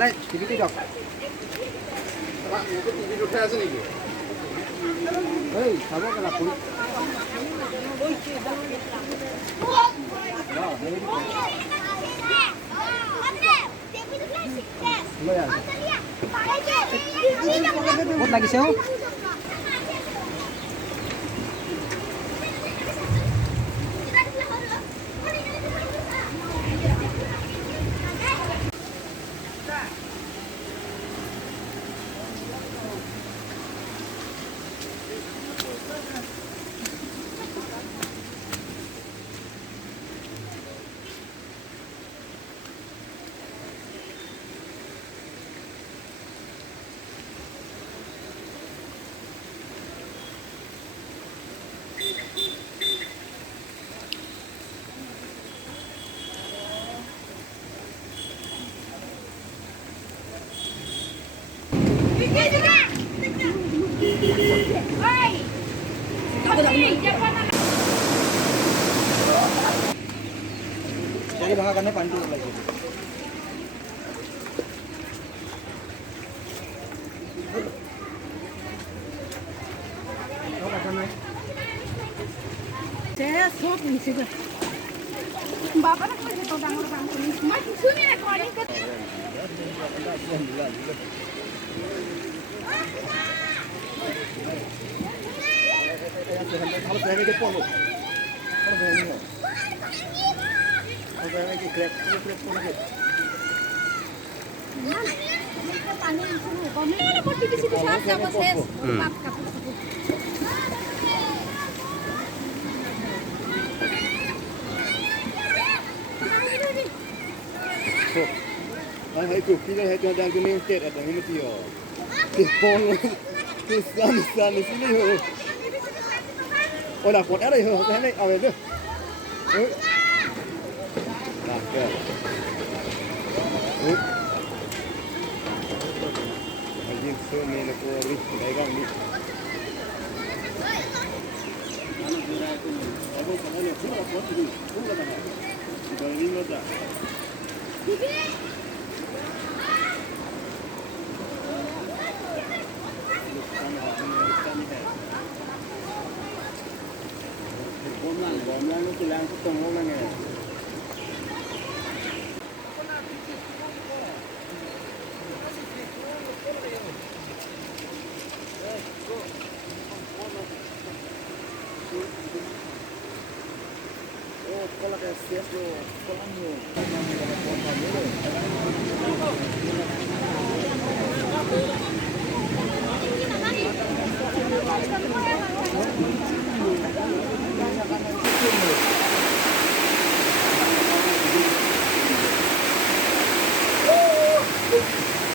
Light টিভিটো দিয়ক টিভিত উঠাই আছে নেকি এই চাব কেলা ফুল লৈ আছে ক'ত লাগিছে অ' চাৰি ভাগৰ কাৰণে পানীটো ওলাইছে সব নিচে বাবা কৈছে তো ডাঙৰ কাম কৰি মই শুনি ৰেকৰ্ডিং ভালো প্রেমে কে পলো ভালো প্রেমে না ভালো প্রেমে কি ক্র্যাক করে কে না পানি শুনো কমে না পড়তে কিছু সব যাব শেষ বাপ কাপড় Hai tu, kita hai tu dan kuning tet atau ini tio. Tipon, tisan di sini ho. Oh lah, pot ada ho, ini awal tu. Nah, ke. Lagi semua nak korek, dagang ni. Anak muda itu, aku kalau ni pura pot tu, pura dah. Kita ni mana? Bom lang nó cứ lang cái tông nó nghe. Oh, kalau kayak siap lo, kalau